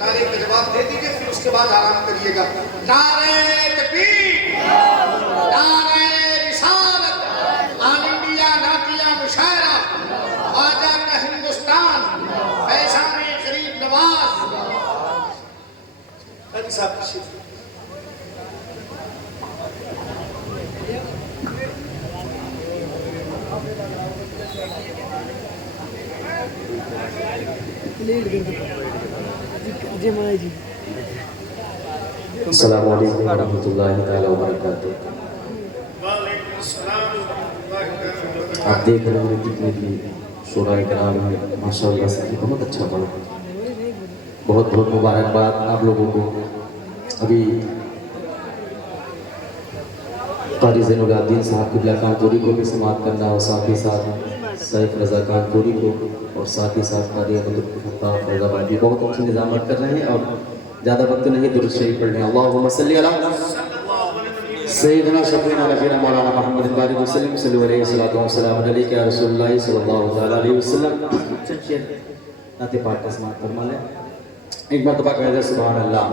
नारे का जवाब दे दीजिए, फिर उसके बाद आराम करिएगा। नारे तकबीर, नारे रिसालत, ऑल इंडिया नातिया मुशायरा, ख्वाजा का हिंदुस्तान, फैज़ान गरीब नवाज। अली साहब अस्सलामु अलैकुम वरहमतुल्लाहि तआला वबरकातुहू। आप देख रहे हैं कितने भी शुरा कराम है, माशाअल्लाह से बहुत अच्छा बना। बहुत बहुत मुबारकबाद आप लोगों को। अभी क़ारी ज़ैनुल आबिदीन साहब क़िबला कानपुरी को भी समाअत करना, और साथ ही साथ सैफ रज़ा कानपुरी को, और साथ ही साथ क़ारी अब्दुल फत्ताह फैज़ाबादी बहुत अच्छे निज़ामत कर रहे हैं। और ज़्यादा वक्त नहीं, दुरूद शरीफ पढ़ लें। अल्लाहुम्मा सल्ली अला सय्यिदना शफ़ीना नबीना मौलाना मुहम्मद बारिक वसल्लम सल्लल्लाहु अलैहि वसल्लम अलैका या रसूलुल्लाह सल्लल्लाहु अलैहि वसल्लम। चलिए नाते पाक का समाअत फरमा लें। एक मरतबा कह दें सुभान अल्लाह,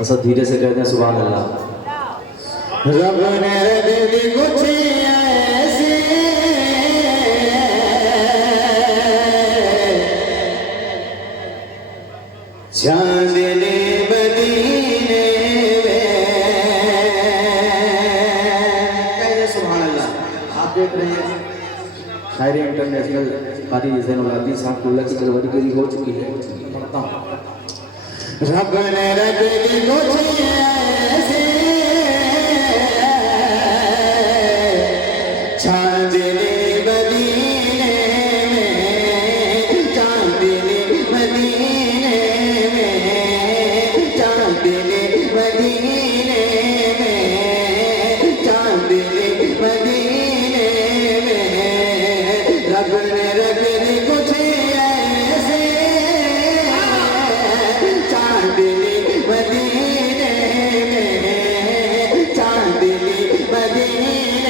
बस धीरे से कह दें सुभान अल्लाह। रब ने दिल कुछ ऐसे चांदनी मदीने में, कह दे सुभान अल्लाह। आप देख रहे हैं शायर इंटरनेशनल क़ारी ज़ैनुल आबिदीन साहब क़िबला की जलवरीगिरी हो चुकी है। पढ़ता हूँ। रब ने दिल कुछ ऐसे चांदनी मदीने में, चांदनी मदीने में, चांदनी मदीने में, चांदनी मदीने में, रब ने रखी कुछ ऐसे चांदनी मदीने में, चांदनी मदीने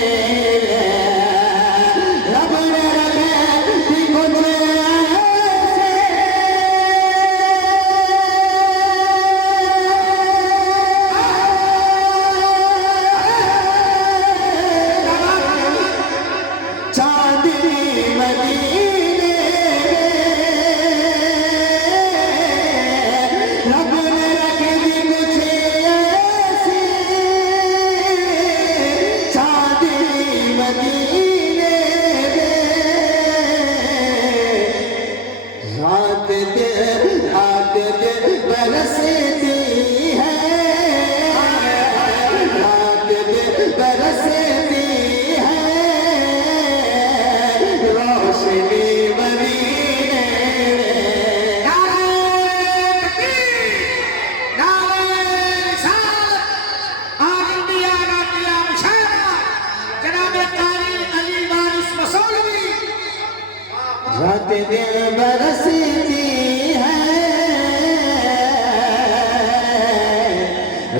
बरसती है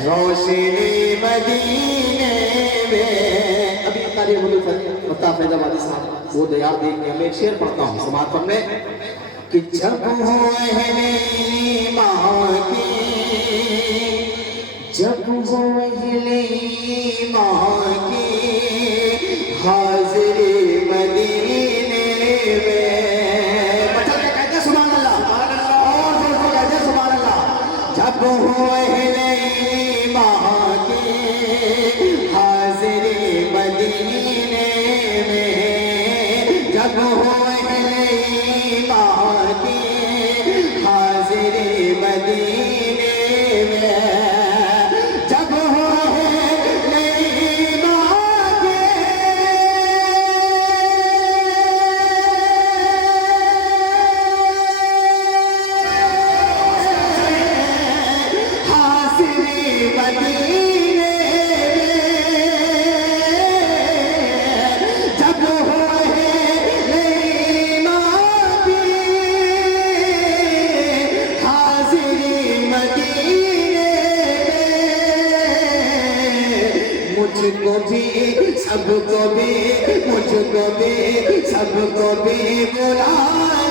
रोशनी मदीने में। अभी क़ारी अब्दुल फत्ताह फैज़ाबादी साहब वो दया देख के मैं एक शेर पढ़ता हूँ समाअत पढ़ने कि जब हो अहले ईमान की, जब हो अहले ईमान की हाज़िरी मदीने में। जब हो अहले ईमान की हाज़िरी मदीने में, जब हो अहले ईमान की हाज़िरी मदीने में, जब हो अहले ईमान की मुझको भी सबको भी, मुझको भी सबको भी बुला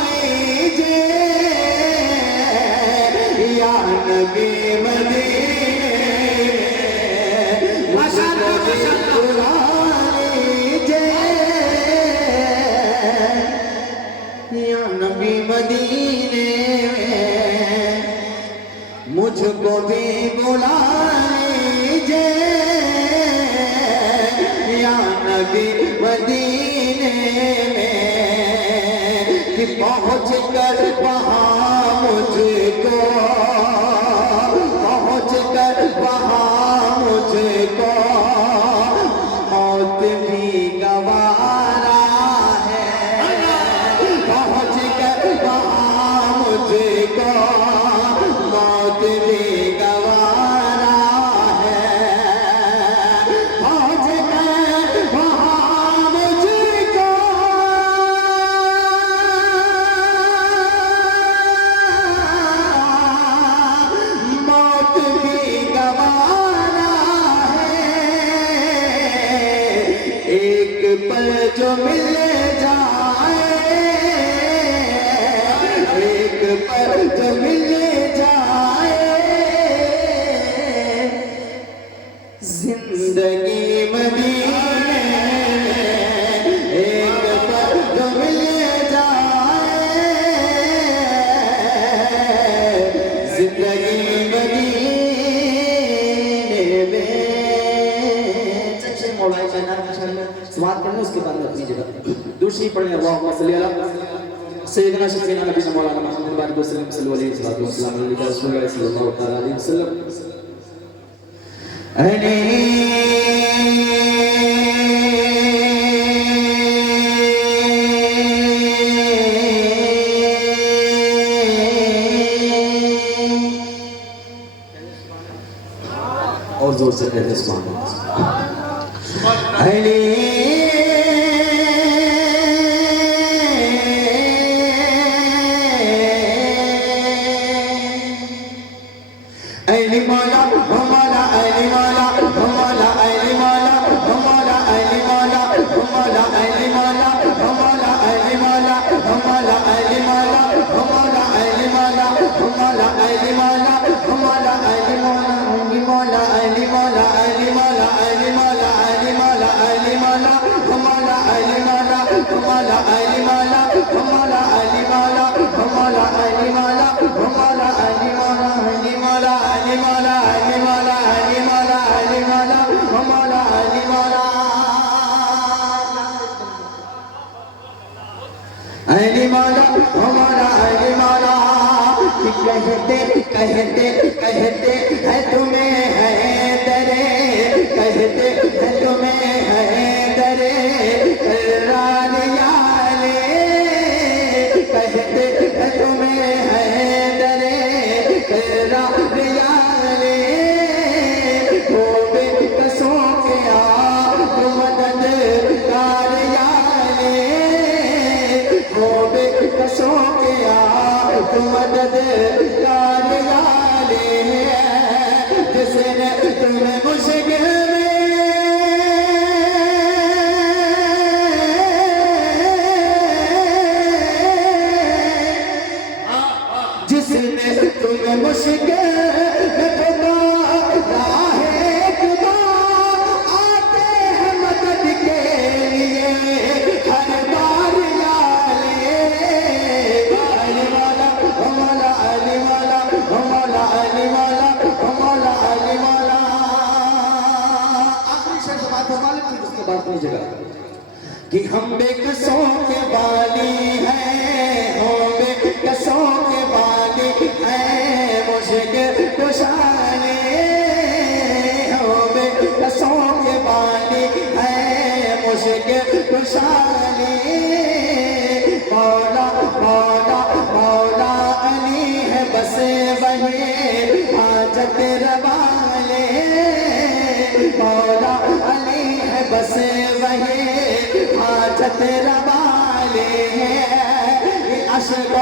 लीजिए, नबी मदीने माशाअल्लाह बुला लीजिए या नबी मदीने मुझको भी बुला लीजिए या नबी मदीने में कि पहुँच कर वहाँ मुझको पहुँच कर वहाँ मुझको मौत भी गवारा है पहुँच कर वहाँ मुझको मौत भी गवारा है पहुँच कर वहाँ मुझको मौत भी गवारा है एक पल जो मिल जाए एक पल जो मिल जाए जिंदगी मदीने एक पल जो मिल जाए जिंदगी मदीने में सबसे मौलाना कहना समाप्त करना उसके बाद अपनी जगह दूसरी पढ़ने अल्लाहुम्मा सल्ली अला सय्यदना शफीना नबीना मौलाना मुहम्मद बारिक वसल्लम सल्लल्लाहु अलैहि वसल्लम सल्लल्लाहु अलैहि वसल्लम और जोर से कहते हैं सुभान अली मौला मौला अली मौला मौला अली मौला मौला अली मौला मौला अली मौला मौला अली मौला मौला अली मौला मौला अली मौला मौला अली मौला मौला अली मौला मौला अली मौला अली मौला अली मौला अली मौला अली मौला मौला अली मौला मौला अली मौला मौला अली मौला मौला अली मौला मौला अली मौला अली मौला अली मौला अली मौला अली मौला अली मौला मौला अली मौला अली मौला मौला अली मौला कहते कहते कहते है तुम्हें है दरे कहते है तुम्हें है दरे रानियाले कहते है तुम्हें है दरे रानियाले हो बेकसों के मदद कारियाले हो बेकसों के मदद कारियाले जिसने तुम्हें मुश्किल जिसने तुम्हें मुश्किल में पुकारा है खुदा आते हैं मदद के लिए हर बार याले अली मौला मौला अली मौला मौला अली मौला मौला अली मौला आखिरी शेर से बात होगा लेकिन उसके बाद अपनी जगह कि हम बेकसों के वाली हैं हम बेकसों के वाली हैं मुश्किल कुशाने हम बेकसों के वाली हैं मुश्किल कुशाने मौला मौला मौला अली है बस वही हाजत रवाले मौला अली है बस वही हाजत रवाले हैं अशक